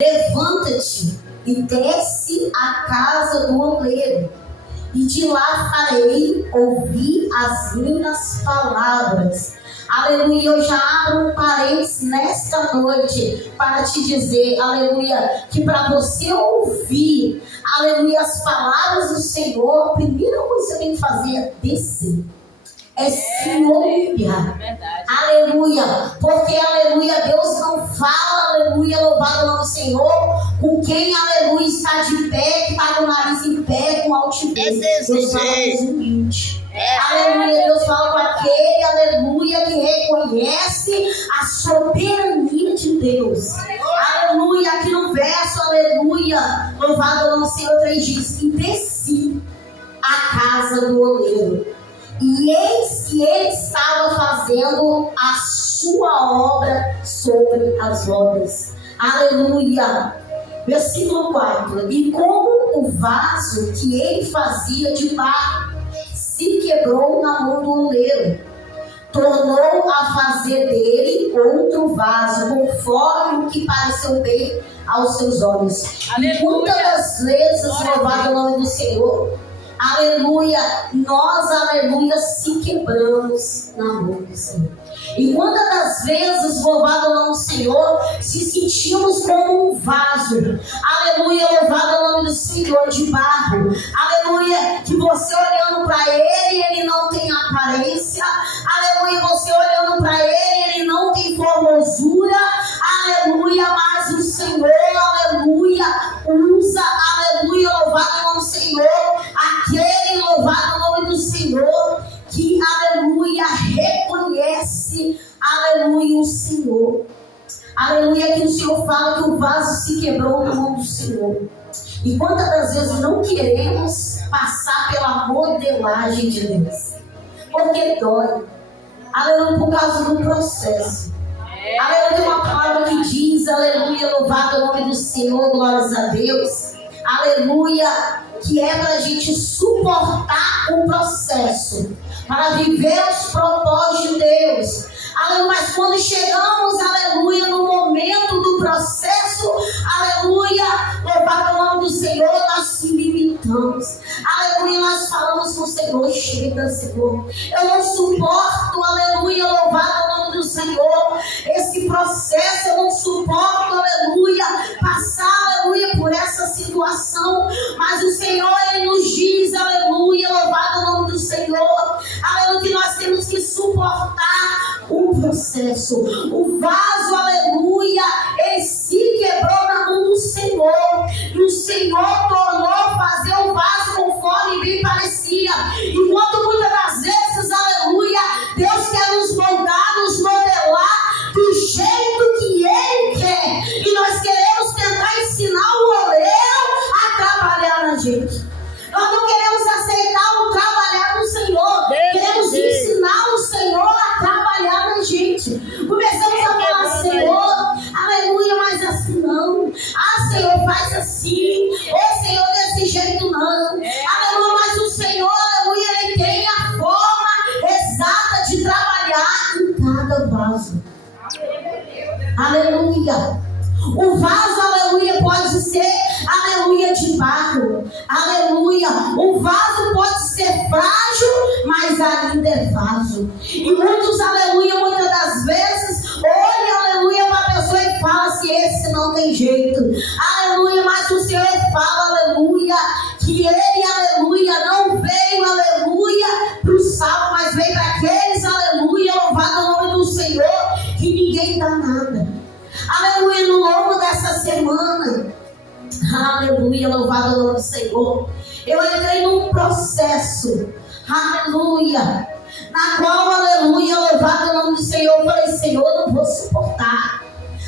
levanta-te e desce à casa do oleiro, e de lá farei ouvir as minhas palavras. Aleluia, eu já abro um parênteses nesta noite para te dizer, aleluia, que para você ouvir, aleluia, as palavras do Senhor, a primeira coisa que você tem que fazer é descer. É se humilhar. Aleluia. Porque, aleluia, Deus não fala, aleluia, louvado o nome do Senhor, com quem, aleluia, está de pé, que está com o nariz em pé, com altivez. Deus fala com os humildes. Aleluia, Deus fala com aquele, aleluia, que reconhece a soberania de Deus. Aleluia, aqui no verso, aleluia, louvado o nome do Senhor, 3 diz: e desci à casa do oleiro. E eis que ele estava fazendo a sua obra sobre as rodas. Aleluia. Versículo 4. E como o vaso que ele fazia de barro se quebrou na mão do oleiro, tornou a fazer dele outro vaso, conforme o que pareceu bem aos seus olhos. E muitas das vezes, louvado o nome do Senhor, aleluia, nós, aleluia, se quebramos na mão do Senhor. E quantas das vezes, louvado o nome do Senhor, se sentimos como um vaso, aleluia, louvado o nome do Senhor, de barro, aleluia, que você olhando para ele, ele não tem aparência, aleluia, você olhando para ele, ele não tem formosura, aleluia, mas o Senhor, aleluia, usa, aleluia, louvado o nome do Senhor, aquele, louvado o nome do Senhor, que, aleluia, reconhece, aleluia, o Senhor. Aleluia, que o Senhor fala que o vaso se quebrou na mão do Senhor. E quantas das vezes não queremos passar pela modelagem de Deus? Porque dói. Aleluia, por causa do processo. Aleluia, tem uma palavra que diz, aleluia, louvado o nome do Senhor, glórias a Deus. Aleluia, que é para a gente suportar o processo, para viver os propósitos de Deus. Aleluia, mas quando chegamos, aleluia, no momento do processo, aleluia, louvado o nome do Senhor, nós se limitamos. Aleluia, nós falamos com o Senhor: chega, Senhor, eu não suporto, aleluia, louvado o nome do Senhor, esse processo, eu não suporto, aleluia, passar, aleluia, por essa situação. Mas o Senhor, Ele nos diz, aleluia, louvado o nome do Senhor, aleluia, que nós temos que suportar o processo. O vaso, aleluia, ele se quebrou na mão do Senhor, e o Senhor tornou fazer o vaso conforme bem parecia. Enquanto muitas das vezes, aleluia, Deus quer nos moldar, nos modelar do jeito que Ele quer, e nós queremos tentar ensinar o oleiro a trabalhar na gente. Nós não queremos aceitar o trabalhar do Senhor, queremos ensinar o Senhor a trabalhar na gente. Começamos a falar: Senhor, aleluia, mas assim não. Ah, Senhor, faz assim. Ô, Senhor, desse jeito não. Aleluia, mas o Senhor, aleluia, Ele tem a forma exata de trabalhar em cada vaso. Aleluia. O vaso, aleluia, pode ser, aleluia, de barro. Aleluia. O vaso pode ser frágil, mas ainda é vaso. E muitos, aleluia, muitas das vezes, olha, aleluia, para a pessoa e fala assim: esse não tem jeito. Aleluia, mas o Senhor fala, aleluia, que Ele, aleluia, não veio, aleluia, para o salvo, mas veio para aqueles, aleluia, louvado o nome do Senhor, que ninguém dá nada. Aleluia, no longo dessa semana, aleluia, louvado o nome do Senhor, eu entrei num processo, aleluia, na qual, aleluia, louvado o nome do Senhor, eu falei: Senhor, eu não vou suportar.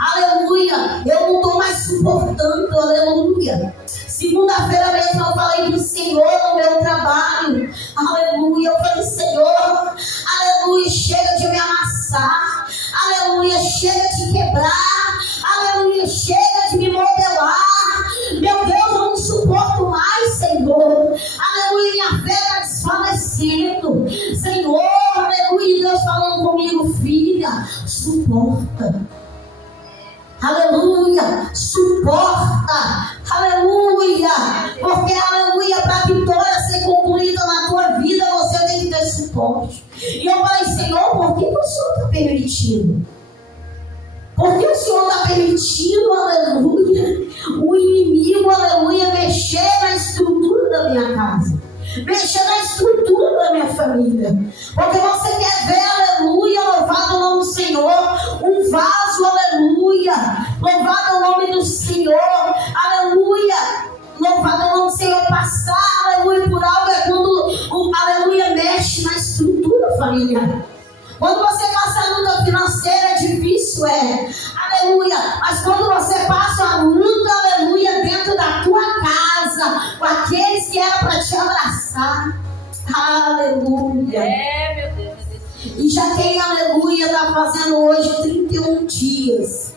Aleluia, eu não estou mais suportando, aleluia. Segunda-feira mesmo eu falei para o Senhor no meu trabalho, aleluia, eu falei: Senhor, aleluia, chega de me amassar, aleluia, chega de quebrar, aleluia, chega de me modelar, meu Deus, eu não suporto mais, Senhor, aleluia, minha fé está desfalecendo, Senhor, aleluia, Deus falando comigo: filha, suporta. Aleluia, suporta. família. Porque você quer ver, aleluia, louvado o nome do Senhor, um vaso, aleluia, louvado o nome do Senhor, aleluia, louvado o nome do Senhor, passar, aleluia, por algo é quando, aleluia, mexe na estrutura familiar. Quando você passa a luta financeira é difícil, aleluia, mas quando você passa a luta, aleluia, dentro da tua casa, com aqueles que eram para te abraçar, aleluia. Meu Deus. E já quem, aleluia, está fazendo hoje 31 dias.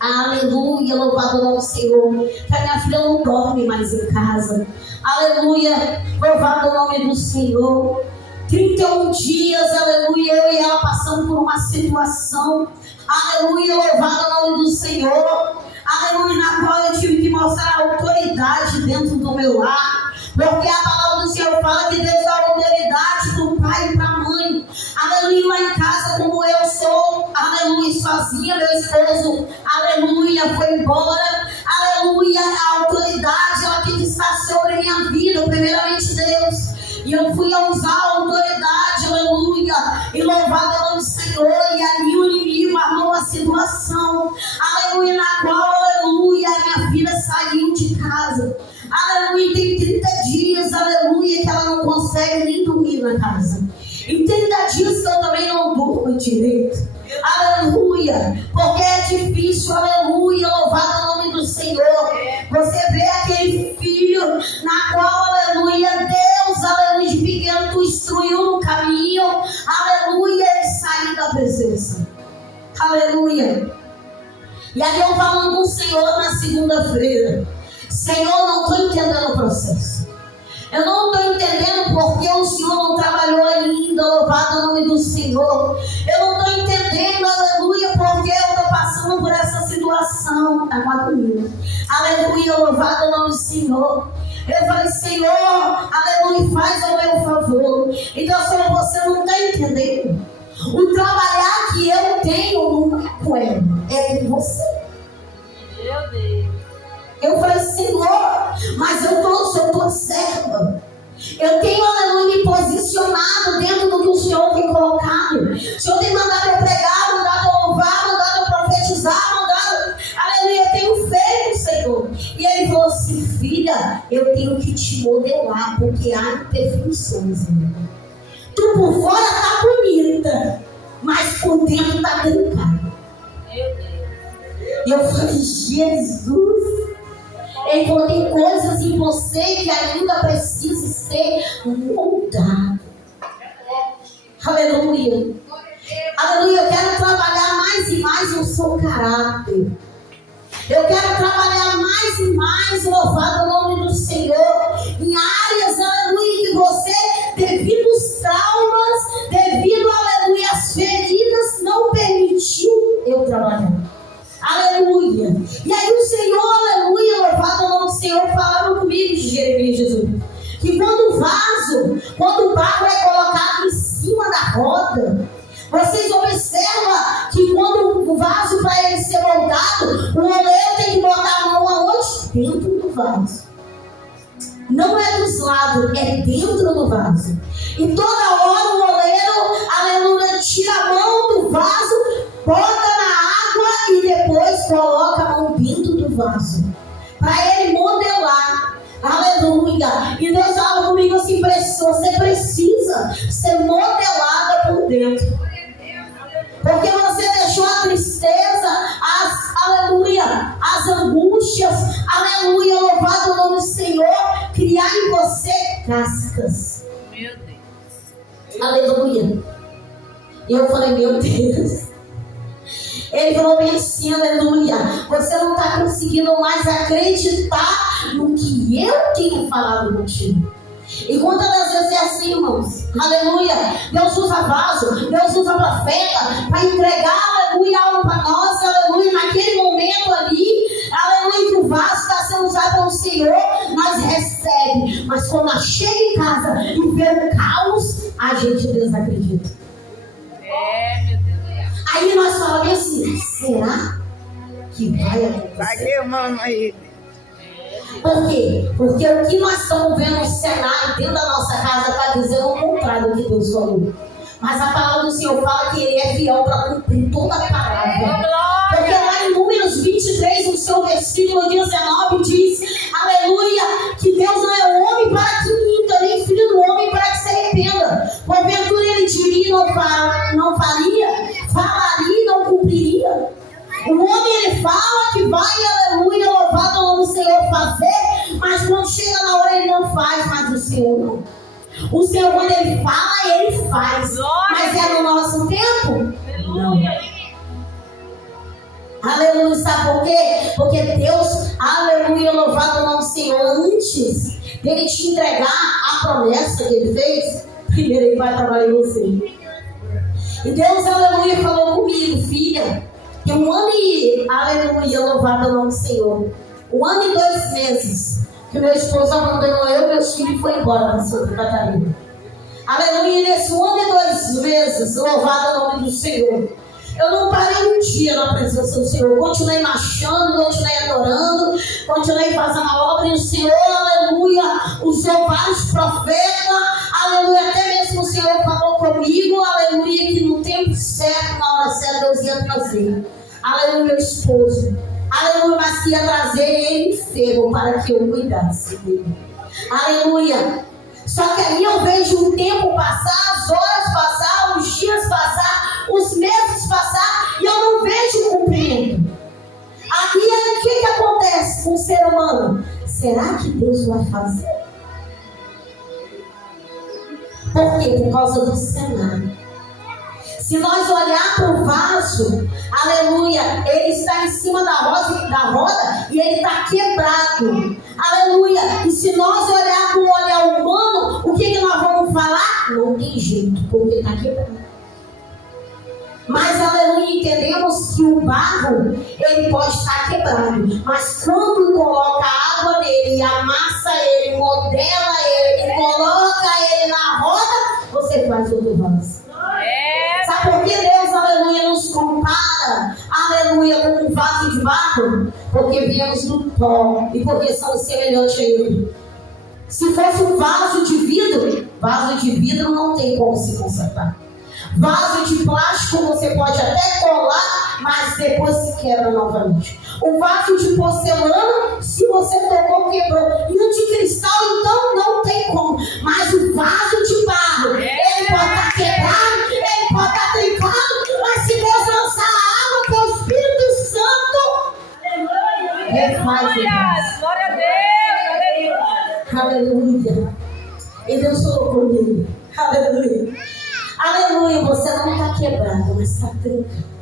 Aleluia, louvado o nome do Senhor. Que a minha filha não dorme mais em casa. Aleluia, louvado o nome do Senhor. 31 dias, aleluia, eu e ela passamos por uma situação. Aleluia, louvado o nome do Senhor. Aleluia, na qual eu tive que mostrar autoridade dentro do meu lar. Porque a palavra do Senhor fala que Deus dá autoridade do pai e para a mãe. Aleluia, lá em casa, como eu sou, aleluia, sozinha, meu esposo, aleluia, foi embora. Aleluia, a autoridade, ela que está sobre a minha vida, primeiramente Deus. E eu fui a usar a autoridade, aleluia, e louvado é o nome do Senhor. E ali o inimigo armou a situação, aleluia, na qual, aleluia, a minha filha saiu de casa. Aleluia, tem 30 dias, aleluia, que ela não consegue nem dormir na casa. Em 30 dias que eu também não durmo direito. Aleluia, porque é difícil, aleluia, louvado é o nome do Senhor. Você vê aquele filho na qual, aleluia, Deus, aleluia, de pequeno tu instruiu no caminho, aleluia, ele saiu da presença. Aleluia. E aí eu falando com o Senhor na segunda-feira. Senhor, não estou entendendo o processo. Eu não estou entendendo porque o Senhor não trabalhou ainda, louvado o nome do Senhor. Eu não estou entendendo, aleluia, porque eu estou passando por essa situação. Está comigo. Aleluia, louvado o nome do Senhor. Eu falei, Senhor, aleluia, faz ao meu favor. Então, Senhor, você não está entendendo. O trabalhar que eu tenho não é com ela, é com você. Meu Deus. Eu falei, Senhor, mas eu sou tua serva. Eu tenho, aleluia, me posicionado dentro do que o Senhor tem colocado. O Senhor tem mandado eu pregar, mandado eu louvar, mandado eu profetizar, mandado, aleluia, eu tenho feito, Senhor. E ele falou assim, filha, eu tenho que te modelar, porque há imperfeições, irmão. Tu por fora tá bonita, mas por dentro tá delicada. Meu Deus. E eu falei, Jesus. Ele falou, tem coisas em você que ainda precisam ser moldadas. Aleluia. Aleluia, eu quero trabalhar mais e mais o seu caráter. Eu quero trabalhar mais e mais, louvado o nome do Senhor, em áreas, aleluia, que você, devido aos traumas, devido, aleluia, às feridas, não permitiu eu trabalhar. Aleluia. E aí o Senhor, aleluia, louvado o nome do Senhor, falaram comigo de Jeremias, Jesus, que quando o barro é colocado em cima da roda, vocês observam que quando o vaso, para ele ser moldado, o oleiro tem que botar a mão aonde? Dentro do vaso. Não é dos lados, é dentro do vaso. E toda hora o oleiro, aleluia, tira a mão do vaso, bota na água e depois coloca a mão dentro do vaso. Para ele modelar. Aleluia. E Deus fala comigo assim, você precisa ser modelada por dentro. Porque você deixou a tristeza, aleluia, as angústias, aleluia, louvado o nome do Senhor, criar em você cascas. Meu Deus. Aleluia. E eu falei, meu Deus. Ele falou bem assim, aleluia, você não está conseguindo mais acreditar no que eu tenho falado contigo. E quantas das vezes é assim, irmãos? Aleluia. Deus usa vaso, Deus usa profeta para entregar, aleluia, algo para nós, aleluia. Naquele momento ali, aleluia, que o vaso está sendo usado pelo Senhor, nós recebemos. Mas quando nós chega em casa e vê o caos, a gente desacredita. Meu Deus. Aí nós falamos assim, será que vai acontecer? Vai queimando aí. Por quê? Porque o que nós estamos vendo no cenário dentro da nossa casa está dizendo o contrário do que Deus falou. Mas a palavra do Senhor fala que Ele é fiel para cumprir toda a palavra. Porque lá em Números 23, no seu versículo 19, diz, aleluia, que Deus não é homem para que minta, nem filho do homem para que se arrependa. Porventura Ele diria e não faria, falaria e não cumpriria. O homem ele fala que vai, aleluia, louvado o nome do Senhor fazer, mas quando chega na hora ele não faz, mas o Senhor não. O Senhor, quando Ele fala, Ele faz. Mas é no nosso tempo? Não. Aleluia, sabe por quê? Porque Deus, aleluia, louvado o nome do Senhor, antes dele te entregar a promessa que Ele fez, primeiro Ele vai trabalhar em você. E Deus, aleluia, falou comigo, filha, tem 1 ano e, aleluia, louvado o nome do Senhor, 1 ano e 2 meses que meu esposo abandonou eu e meus filhos e foi embora para Santa Catarina. Aleluia, nesse 1 ano e 2 meses, louvado o nome do Senhor, eu não parei um dia na presença do Senhor. Continuei marchando, continuei adorando, continuei fazendo a obra. E o Senhor, aleluia, usou vários profetas. Aleluia, até mesmo o Senhor falou comigo, aleluia, que no tempo certo, na hora certa, Deus ia trazer. Aleluia, meu esposo. Aleluia, mas que ia trazer ele enfermo para que eu cuidasse dele. Aleluia. Só que aí eu vejo o tempo passar, as horas passar, os dias passar, os meses passar, e eu não vejo o cumprimento. Aí o que acontece com o ser humano? Será que Deus vai fazer? Por quê? Por causa do cenário. Se nós olhar para o vaso, aleluia, ele está em cima da roda e ele está quebrado. Aleluia. E se nós olhar com o olhar humano, o que nós vamos falar? Não tem jeito, porque está quebrado. Mas, aleluia, entendemos que o barro, ele pode estar quebrado. Mas quando coloca água nele, amassa ele, modela ele, coloca ele na roda, você faz outro vaso. Sabe por que Deus, aleluia, nos compara, aleluia, com um vaso de barro? Porque viemos do pó e porque somos semelhantes a Ele. Se fosse um vaso de vidro não tem como se consertar. Vaso de plástico você pode até colar, mas depois se quebra novamente. O vaso de porcelana, se você tocou, quebrou. E o de cristal, então, não tem como. Mas o vaso de barro, ele pode estar quebrado, ele pode estar trincado, mas se Deus lançar a água, que é o Espírito Santo, ele faz o vaso. Glória a Deus, Aleluia. E Deus falou comigo. Aleluia. Aleluia, você não está quebrado, mas está trincado.